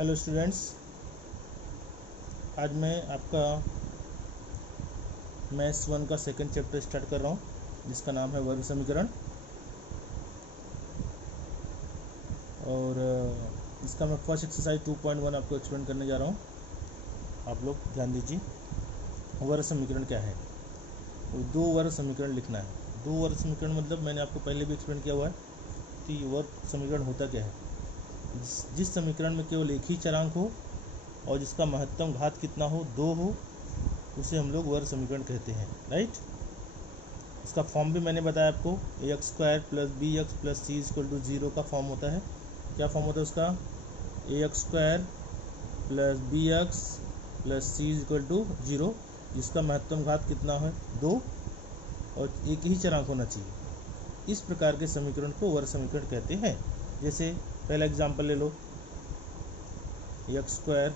Hello students, आज मैं आपका मैथ्स 1 का सेकंड चैप्टर स्टार्ट कर रहा हूँ, जिसका नाम है वर्ग समीकरण। और इसका मैं फर्स्ट एक्सरसाइज 2.1 आपको एक्सप्लेन करने जा रहा हूँ। आप लोग ध्यान दीजिए। वर्ग समीकरण क्या है? दो वर्ग समीकरण लिखना है। दो वर्ग समीकरण मतलब मैंने आपको पहले भी एक्सप्लेन किया हुआ है कि वर्ग समीकरण होता क्या है। जिस समीकरण में केवल एक ही चरांक हो और जिसका महत्तम घात कितना हो, 2 हो, उसे हम लोग वर्ग समीकरण कहते हैं। राइट। इसका फॉर्म भी मैंने बताया आपको, ax² + bx + c = 0 का फॉर्म होता है। क्या फॉर्म होता है उसका? ax² + bx + c = 0, जिसका महत्तम घात कितना है, 2, और एक ही चरांक होना चाहिए। इस प्रकार के समीकरण को वर्ग समीकरण कहते हैं। जैसे पहला एग्जाम्पल ले लो, x²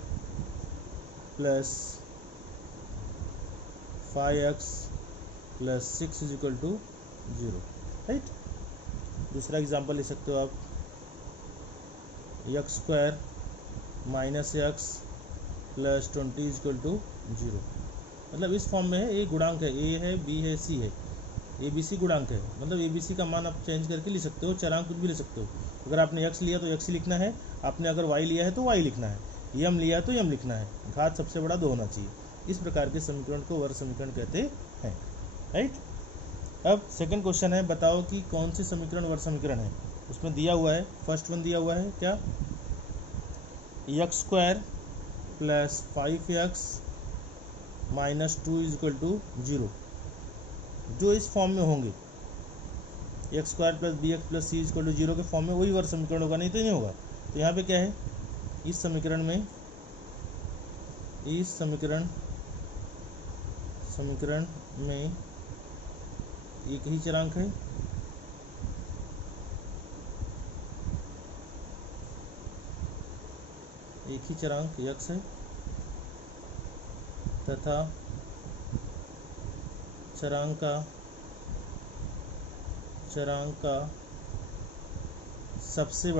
+ 5x + 6 = 0। राइट। दूसरा एग्जाम्पल ले सकते हो आप, x² - x + 20 = 0। मतलब इस फॉर्म में है, ए गुणांक है, ए है, बी है, सी है, ए बी सी गुणांक है। मतलब ए बी सी का मान आप चेंज करके लिख सकते हो, चरांक कुछ भी ले सकते हो। अगर आपने x लिया तो x ही लिखना है, आपने अगर y लिया है तो y लिखना है, m लिया है तो m लिखना है। घात सबसे बड़ा 2 होना चाहिए। इस प्रकार के समीकरण को वर्ग समीकरण कहते हैं। राइट। अब सेकंड क्वेश्चन है, बताओ कि कौन से समीकरण वर्ग समीकरण है। उसमें दिया हुआ है, फर्स्ट वन दिया हुआ है क्या, x² + 5x - 2 = 0। जो इस फॉर्म में होंगे, x² + bx + c = 0 के फॉर्म में, वही वर्ग समीकरण होगा, नहीं तो नहीं होगा। तो यहाँ पे क्या है, इस समीकरण में एक ही चरांक है, एक ही चरांक x है, तथा चरांक का सबसे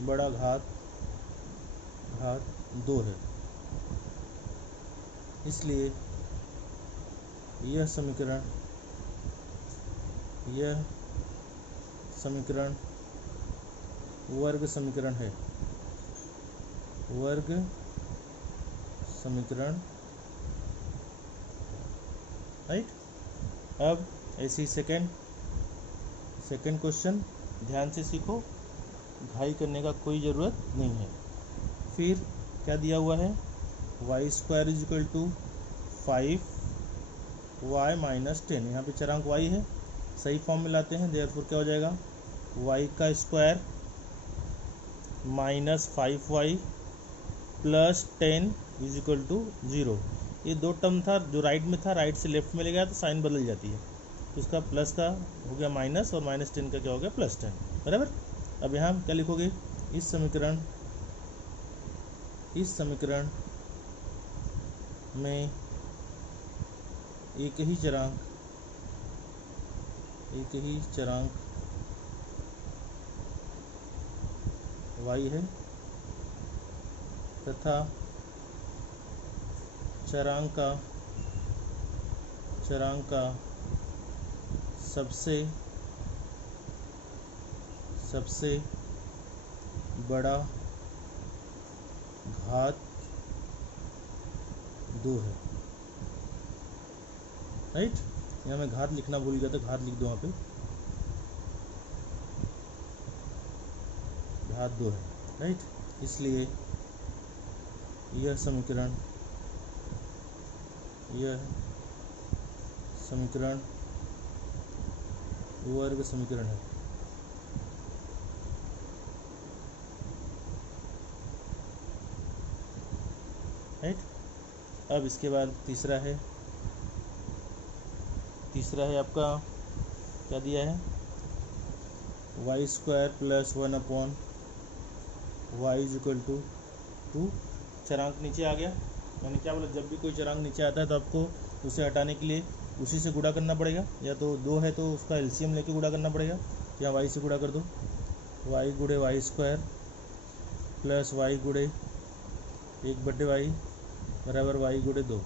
बड़ा घात 2 है। इसलिए यह समीकरण वर्ग समीकरण है। वर्ग समीकरण। राइट। अब ऐसी सेकंड क्वेश्चन ध्यान से सीखो, घाई करने का कोई ज़रूरत नहीं है। फिर क्या दिया हुआ है, y² = 5y - 10। यहाँ पे चरांक y है, सही फॉर्म में लाते हैं। देयरफॉर क्या हो जाएगा, y² - 5y + 10 = 0। ये दो टर्म था, जो राइट में था, राइट से लेफ्ट में ले गया तो साइन बदल जाती है। तो इसका प्लस का हो गया माइनस, और -10 का क्या हो गया, +10। बराबर। अब यहाँ क्या लिखोगे, इस समीकरण में एक ही चरांक y है, तथा चरांक का सबसे बड़ा घात 2 है। राइट। यहाँ मैं घात लिखना भूल गया था, घात लिख दो, वहाँ पे घात 2 है। राइट। इसलिए यह समीकरण वर्ग समीकरण है। राइट। अब इसके बाद तीसरा है आपका, क्या दिया है, y² + 1/y = 2। चरांक नीचे आ गया। मैंने क्या बोला, जब भी कोई चरांक नीचे आता है तो आपको उसे हटाने के लिए उसी से गुणा करना पड़ेगा, या तो 2 है तो उसका एलसीएम लेके गुणा करना पड़ेगा। यहाँ y से गुणा कर दो, वाई गुड़े वाई स्क्वायर प्लस वाई गुड़े 1/y बराबर वाई गुड़े 2।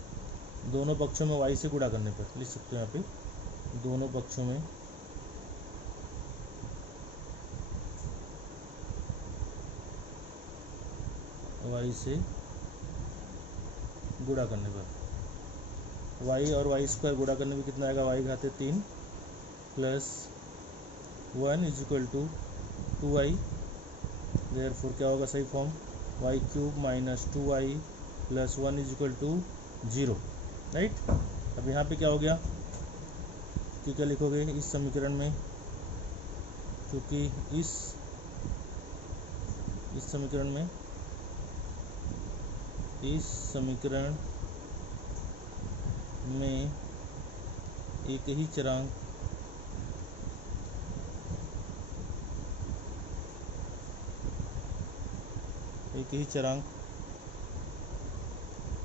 दोनों पक्षों में वाई से गुणा करने पर लिख सकते हो यहाँ पे, दोनों पक्षों में वाई से गुणा करने पर, वाई और वाई स्क्वायर गुणा करने में कितना आएगा, वाई घाते 3 plus 1 is equal to 2y। Therefore क्या होगा सही form, y cube minus 2y plus 1 is equal to 0, right. अब यहाँ पे क्या हो गया कि क्या लिखोगे इस समीकरण में, क्योंकि इस समीकरण में एक ही चरांक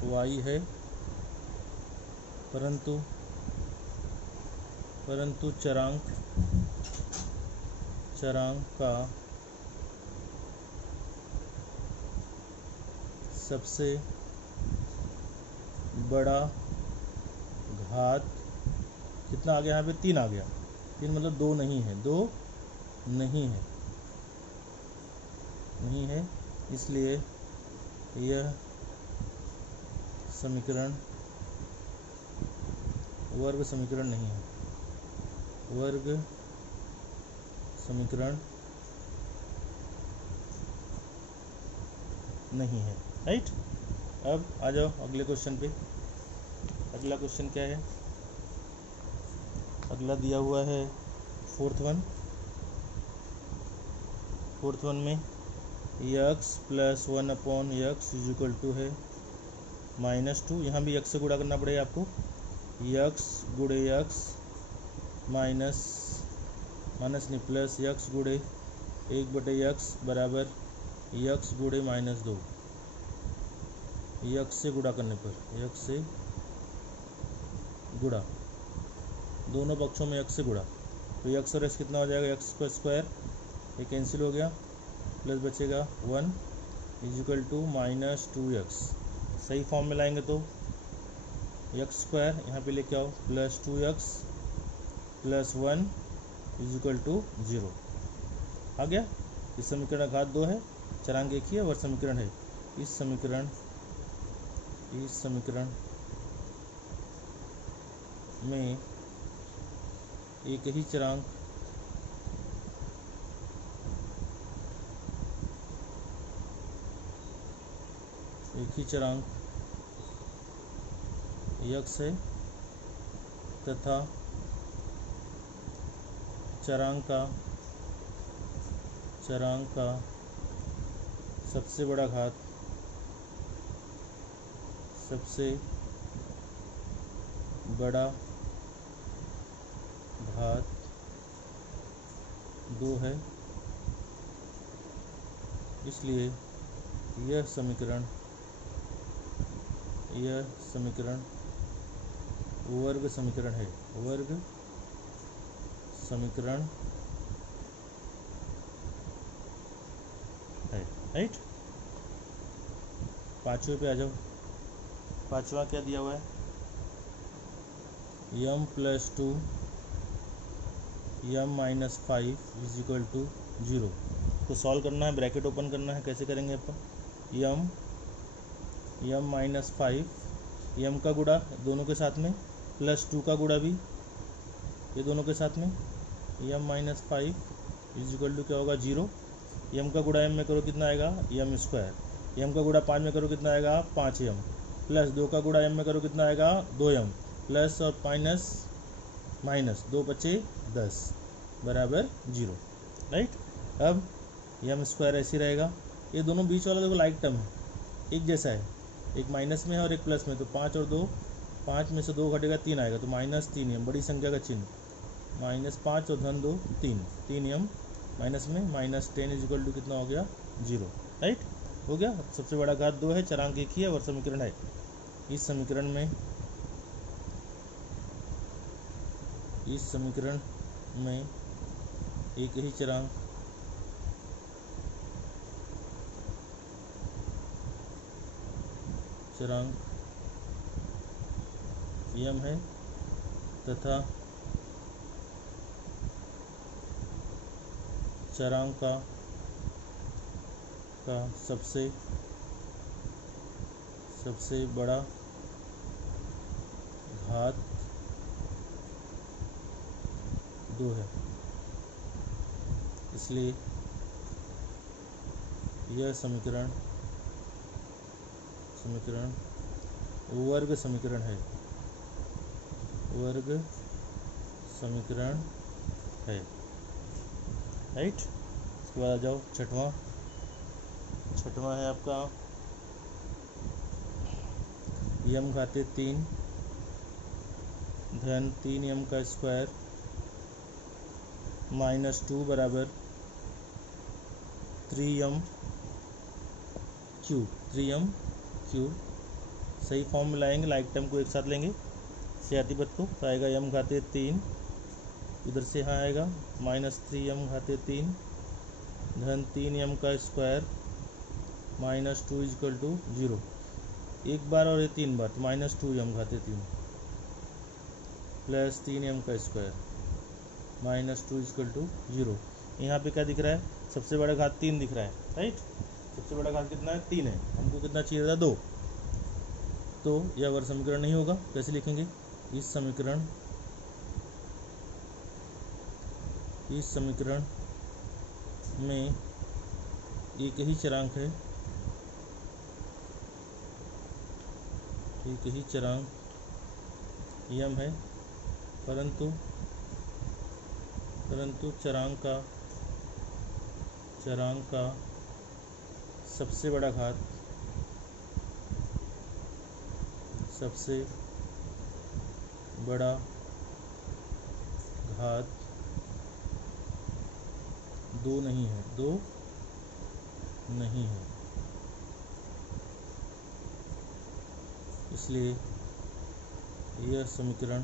y है, परंतु चरांक का सबसे बड़ा घात कितना आ गया, यहाँ पे 3 आ गया, 3 मतलब 2 नहीं है, इसलिए यह समीकरण वर्ग समीकरण नहीं है, वर्ग समीकरण नहीं है, राइट। अब आ जाओ अगले क्वेश्चन पे। अगला क्वेश्चन क्या है, अगला दिया हुआ है फोर्थ वन में x plus 1/x is equal to है -2। यहाँ भी x से गुणा करना पड़ेगा आपको, x गुड़े x माइनस नहीं प्लस x गुड़े 1/x बराबर x गुड़े -2। x से गुणा करने पर, x से गुणा, दोनों पक्षों में x से गुणा, तो x और x कितना हो जाएगा, x का स्क्वायर, ये कैंसिल हो गया, प्लस बचेगा 1 इज इक्वल टू -2x। सही फॉर्म में लाएंगे तो x स्क्वायर यहाँ पे लेके आओ plus 2x plus 1 is equal to 0 आ गया। इस समीकरण का घात 2 है, चरांक एक ही है, वर्ग समीकरण है। इस समीकरण में एक ही चरांक x है तथा चरांक का सबसे बड़ा घात 2 है, इसलिए यह समीकरण वर्ग समीकरण है, राइट। पांचवें पे आ जाओ। पांचवा क्या दिया हुआ है, m plus 2 m minus 5 is equal to 0। तो सॉल्व करना है, ब्रैकेट ओपन करना है, कैसे करेंगे अपन, m माइनस 5, m का गुणा दोनों के साथ में प्लस 2 का गुणा भी ये दोनों के साथ में, m minus 5 is equal to क्या होगा 0। m का गुणा m में करो कितना आएगा, m स्क्वायर, m का गुणा 5 में करो कितना आएगा 5m, प्लस 2 का गुणा m में करो कितना आएगा 2m, प्लस और माइनस 2 बचे 10 बराबर 0, राइट। अब m स्क्वायर ऐसे रहेगा, ये दोनों बीच वाला देखो लाइक टर्म है, एक जैसा है, एक माइनस में है और एक प्लस में, तो 5 और 2, 5 में से 2 घटेगा 3 आएगा, तो -3m, बड़ी संख्या का चिन्ह, -5 और धन 2 3m माइनस में -10 इज इक्वल टू कितना हो गया 0, राइट। हो गया, सबसे बड़ा घात 2 है, चरांक एक ही है, वर्ग समीकरण है। इस समीकरण में एक ही चरांक चरांक m है तथा चरांक का सबसे बड़ा घात 2 है। इसलिए यह समीकरण वर्ग समीकरण है। राइट। इसके बाद आ जाओ छठवां है आपका m घाते 3 धन 3m का स्क्वायर -2 बराबर 3m क्यूब। सही फॉर्म में लाएंगे, लाइक टर्म को एक साथ लेंगे, सियाती पद को, तो आएगा m घाते 3, उधर से यहाँ आएगा -3m घाते 3 धन 3m का स्क्वायर -2 = 0। एक बार और ये 3 बार, तो -2m घाते 3 प्लस 3m का स्क्वायर -2 = 0। यहाँ पे क्या दिख रहा है? सबसे बड़ा घात 3 दिख रहा है। राइट। सबसे बड़ा घात कितना है? 3 है। हमको कितना चाहिए था? 2। तो यह वर्ग समीकरण नहीं होगा। कैसे लिखेंगे? इस समीकरण में एक ही चरांक है, m है, परंतु चरांक का सबसे बड़ा घात 2 नहीं है। इसलिए यह समीकरण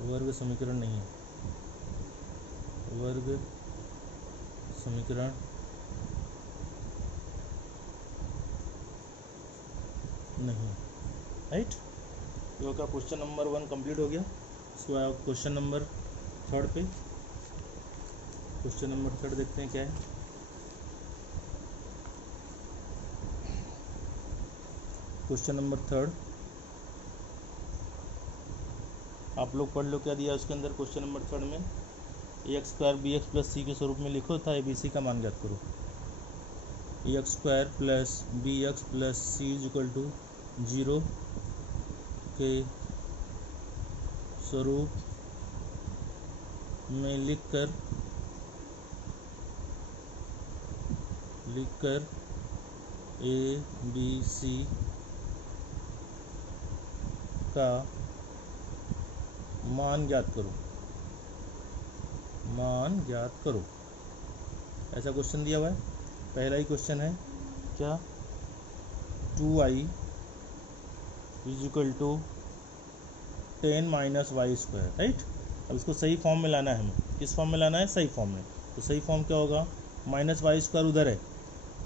वर्ग समीकरण नहीं है। राइट। तो का क्वेश्चन नंबर 1 कंप्लीट हो गया। इसके बाद क्वेश्चन नंबर 3 पे, क्वेश्चन नंबर 3 देखते हैं क्या है। क्वेश्चन नंबर 3 आप लोग पढ़ लो क्या दिया उसके अंदर। क्वेश्चन नंबर 3 में a² bx + c के स्वरूप में लिखो था abc का मान ज्ञात करो। a² + bx + c = 0 के स्वरूप में लिखकर abc का मान ज्ञात करो। ऐसा क्वेश्चन दिया हुआ है। पहला ही क्वेश्चन है क्या? 2i = 10 - y²। राइट। अब इसको सही फॉर्म में लाना है हमें। किस फॉर्म में लाना है? सही फॉर्म में। तो सही फॉर्म क्या होगा? -y² उधर है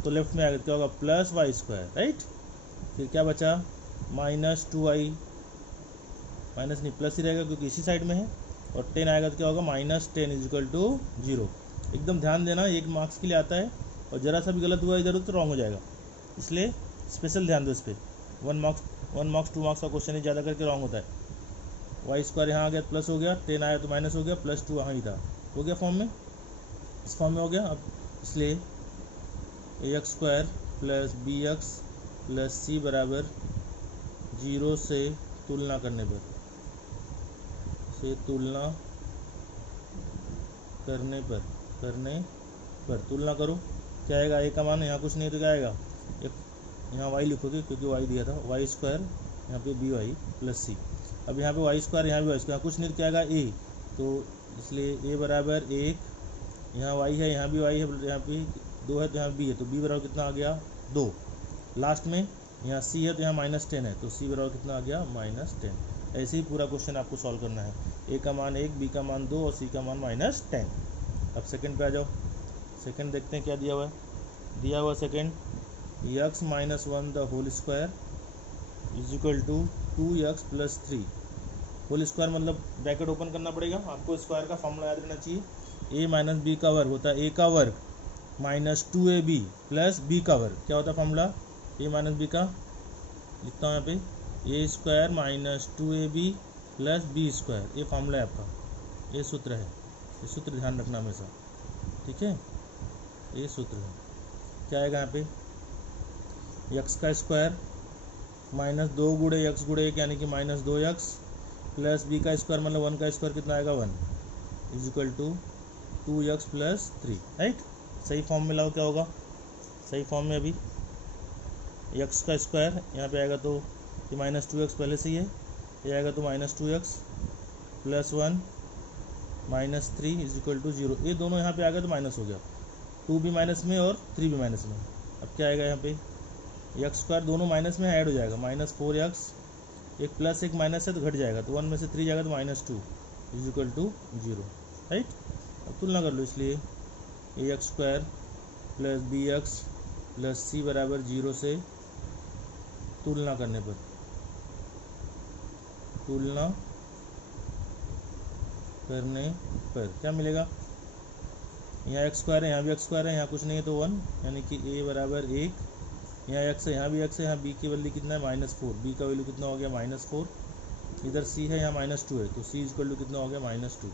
तो लेफ्ट में आएगा, क्या होगा? +y²। राइट। फिर क्या बचा? -2i, माइनस नहीं प्लस ही रहेगा क्योंकि इसी साइड में है, और 10 आएगा तो क्या होगा? -10 = 0। एकदम ध्यान देना, 1 मार्क्स के लिए आता है, और ज़रा सा भी गलत हुआ इधर तो रॉन्ग हो जाएगा, इसलिए स्पेशल ध्यान दो इस पर। 1 मार्क्स 2 मार्क्स का क्वेश्चन ही ज़्यादा करके रॉन्ग होता है। y² यहाँ आ गया, प्लस हो गया, 10 आया तो माइनस हो गया, +2 वहाँ ही था, हो गया फॉर्म में, इस फॉर्म में हो गया। अब इसलिए ax² + bx + c = 0 से तुलना करने पर तुलना करो, क्या आएगा? a का मान यहाँ कुछ नहीं है तो क्या आएगा? यहाँ y लिखोगे क्योंकि y दिया था, y² यहाँ पे by + c। अब यहाँ पे y², यहाँ भी y², यहाँ कुछ नहीं तो क्या आएगा? a। तो इसलिए a = 1, यहाँ y है, यहाँ भी y है, यहाँ पे 2 है तो यहाँ b है, तो b = कितना आ गया? 2। लास्ट में यहाँ c है तो यहाँ -10 है, तो c = कितना आ गया? -10। ऐसे ही पूरा क्वेश्चन आपको सॉल्व करना है। a का मान 1, b का मान 2 और c का मान -10। अब सेकंड पे आ जाओ। सेकंड देखते हैं क्या दिया हुआ है। दिया हुआ second, x minus 1 the whole square is equal to 2x plus 3 whole square, मतलब ब्रैकेट ओपन करना पड़ेगा आपको। स्क्वायर का फॉर्मूला याद रहना चाहिए, a माइनस बी का वर्ग होता है a का वर्ग माइनस 2ab प्लस b का वर्ग। क्या होता है फॉर्मूला, a माइनस b का लिखता हूँ यहाँ पे, a square minus 2ab plus b square, ये फॉर्मूला है आपका, ये सूत्र है, ये सूत्र ध्यान रखना हमेशा, ठीक है, ये सूत्र है। क्या आएगा यहाँ पे, यक्स का स्क्वायर माइनस 2 गुणे यक्स गुणे 1 यानी कि माइनस 2x प्लस बी का स्क्वायर मतलब 1 का स्क्वायर कितना आएगा 1 is equal to 2x plus 3, right. सही फॉर्म में लाओ, क्या होगा सही फॉर्म में, अभी यक्स का स्क्वायर यहाँ पे आएगा तो ये माइनस 2x पहले से ही है, ये आएगा तो minus 2x plus 1 minus 3 is equal to 0। ये दोनों यहाँ पे आ गया तो माइनस हो गया, 2 भी माइनस में और 3 भी माइनस में। अब क्या आएगा यहाँ पे, यक्स स्क्वायर दोनों माइनस में ऐड हो जाएगा, माइनस 4x, एक प्लस एक माइनस है तो घट जाएगा, तो 1 में से 3 जाएगा तो minus 2 is equal to 0, right. अब तुलना कर लो, इसलिए a x square plus b x plus c बराबर 0 से तुलना करने पर, तुलना करने पर क्या मिलेगा, यहाँ एक्स स्क्वायर है, यहाँ भी एक्स स्क्वायर है, यहाँ कुछ नहीं है तो 1 यानी कि a बराबर 1, यहाँ एक्स है, यहाँ भी एक्स है, यहाँ b की वैल्यू कितना है -4, b का वैल्यू कितना हो गया -4, इधर c है, यहाँ -2 है, तो c इक्वल टू कितना हो गया -2।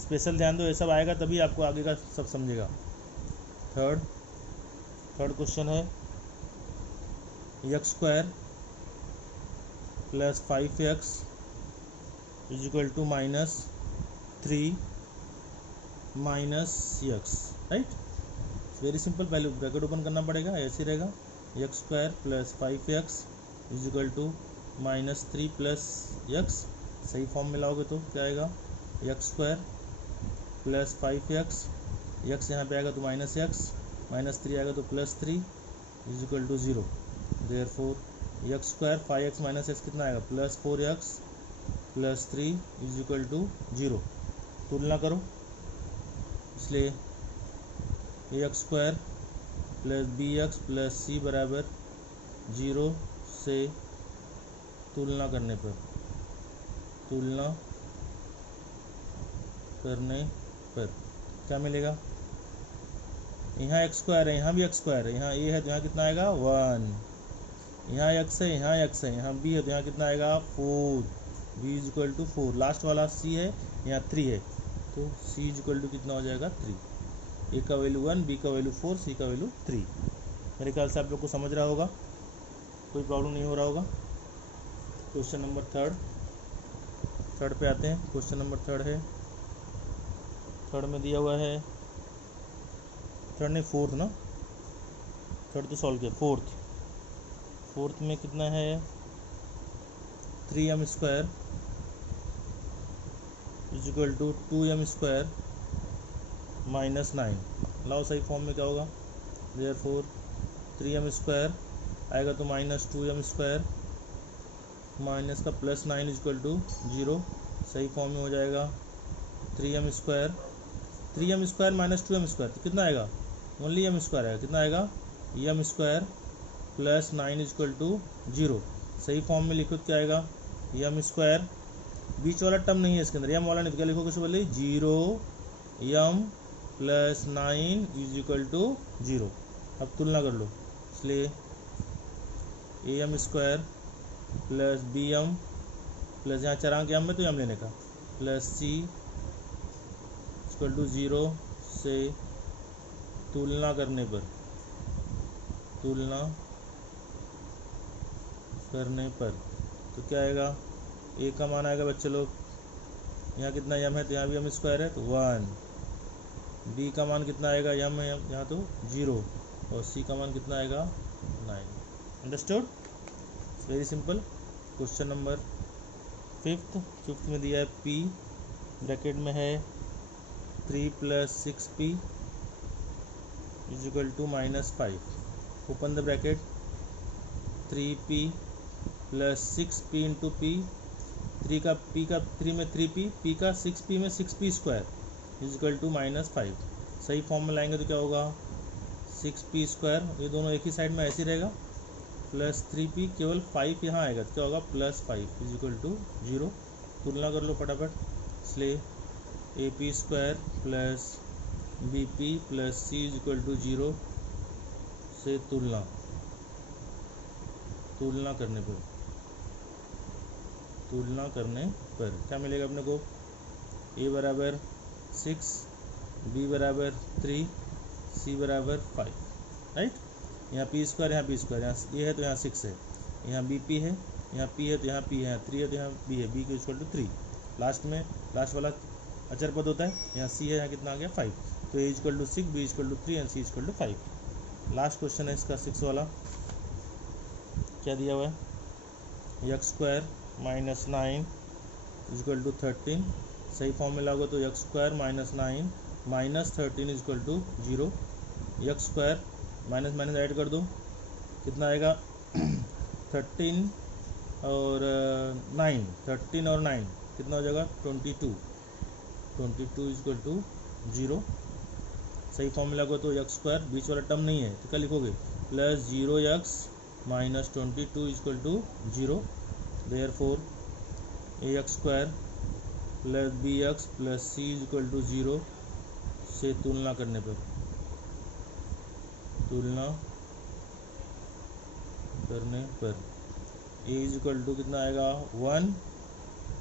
स्पेशल ध्यान दो, ये सब आएगा तभी आपको आगे का सब समझेगा। थर्ड क्वेश्चन है, x square plus 5x is equal to -3 minus x, right. Very simple, value bracket open करना पड़ेगा, ऐसे रहेगा, x square plus 5x is equal to -3 plus x। सही फॉर्म में लाओगे तो क्या आएगा, x square plus 5x, x यहाँ पे आएगा तो -x, -3 आएगा तो +3 is equal to 0। Therefore x square 5x minus x कितना आएगा, +4x plus 3 is equal to 0। तुलना करो, इसलिए a x square plus b x plus c बराबर 0 से तुलना करने पर, तुलना करने पर क्या मिलेगा, यहाँ एक्स स्क्वायर है, यहाँ भी एक्स स्क्वायर है, यहाँ ए है तो यहाँ कितना आएगा 1, यहाँ एक्स है, यहाँ एक्स है, यहाँ बी है तो यहाँ कितना आएगा 4, B is equal to 4, last वाला सी है, यहाँ 3 है, तो सी इज इक्वल टू कितना हो जाएगा 3। ए का वैल्यू 1, बी का वैल्यू 4, सी का वैल्यू 3। मेरे ख्याल से आप लोग को समझ रहा होगा, कोई प्रॉब्लम नहीं हो रहा होगा। क्वेश्चन नंबर थर्ड पे आते हैं। क्वेश्चन नंबर थर्ड में दिया हुआ है, थर्ड नहीं फोर्थ ना, थर्ड तो सॉल्व किया, फोर्थ में कितना है 3m square is equal to 2m square -9। लाओ सही फॉर्म में क्या होगा, देयरफॉर 3m स्क्वायर आएगा तो -2m स्क्वायर माइनस का +9 इज इक्वल टू 0। सही फॉर्म में हो जाएगा 3m स्क्वायर -2m स्क्वायर तो कितना आएगा, ओनली m स्क्वायर आएगा, कितना आएगा m square +9 is equal to 0। सही फॉर्म में लिखो क्या आएगा, m स्क्वायर, बीच वाला टर्म नहीं है इसके अंदर, m वाला नहीं तो क्या लिखोगे, इसको बोले 0m plus 9 is equal to 0। अब तुलना कर लो, इसलिए am square plus bm plus यहाँ चरांक m में तो m लेने का प्लस c इक्वल टू 0 से तुलना करने पर, तो क्या आएगा, a का मान आएगा बच्चे लोग, यहाँ कितना m है तो यहाँ भी m स्क्वायर है तो 1, b का मान कितना आएगा, m है यहाँ तो 0, और c का मान कितना आएगा 9। Understood, very simple. Question number fifth में दिया है p, ब्रैकेट में है 3 + 6p is equal to -5। Open the bracket, 3p plus 6p into p, 3 में 3p, p का 6p में 6p square is equal to -5। सही फॉर्म में लाएंगे तो क्या होगा, 6p², ये दोनों एक ही साइड में ऐसे ही रहेगा, प्लस 3p, केवल 5 यहाँ आएगा तो क्या होगा +5 इज इक्वल टू 0। तुलना कर लो फटाफट, इसलिए AP² plus BP plus C is equal to 0 से तुलना करने पर क्या मिलेगा अपने को, A बराबर 6, B बराबर 3, C बराबर 5, राइट। यहाँ p², यहाँ p², यहाँ ये है तो यहाँ 6 है, यहाँ BP है, यहाँ P है तो यहाँ P है, यहाँ 3 है तो यहाँ B है, B के इक्वल टू 3। लास्ट वाला अचर पद होता है, यहाँ C है, यहाँ कितना आ गया 5, तो A equal to 6, B equal to 3 and C equal to 5। Last question है इसका 6 वाला, क्या दिया हुआ है, x² माइनस 9 इक्वल टू 13। सही फॉर्मूला होगा तो x² minus 9 minus 13 equal to 0। x² minus minus add कर दो, कितना आएगा 13 और 9 कितना हो जाएगा 22 इक्वल टू 0। सही फॉर्मूला को तो x² बीच वाला टर्म नहीं है तो क्या लिखोगे, plus 0x minus 22 equal to 0। Therefore ax² plus bx plus c equal to 0 से तुलना करने पर a इक्वल टू कितना आएगा 1,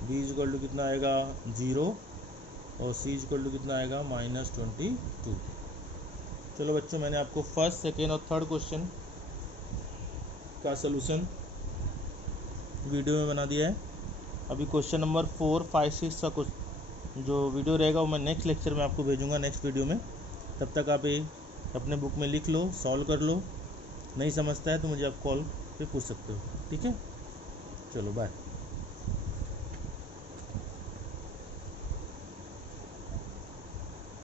b इक्वल टू कितना आएगा 0 और c इक्वल टू कितना आएगा -22। चलो बच्चों, मैंने आपको फर्स्ट, सेकेंड और थर्ड क्वेश्चन का सलूशन वीडियो में बना दिया है। अभी क्वेश्चन नंबर 4, 5, 6 का जो वीडियो रहेगा वो मैं नेक्स्ट लेक्चर में आपको भेजूंगा, नेक्स्ट वीडियो में। तब तक आप ये अपने बुक में लिख लो, सॉल्व कर लो। नहीं समझता है तो मुझे आप कॉल पे पूछ सकते हो, ठीक है। चलो बाय।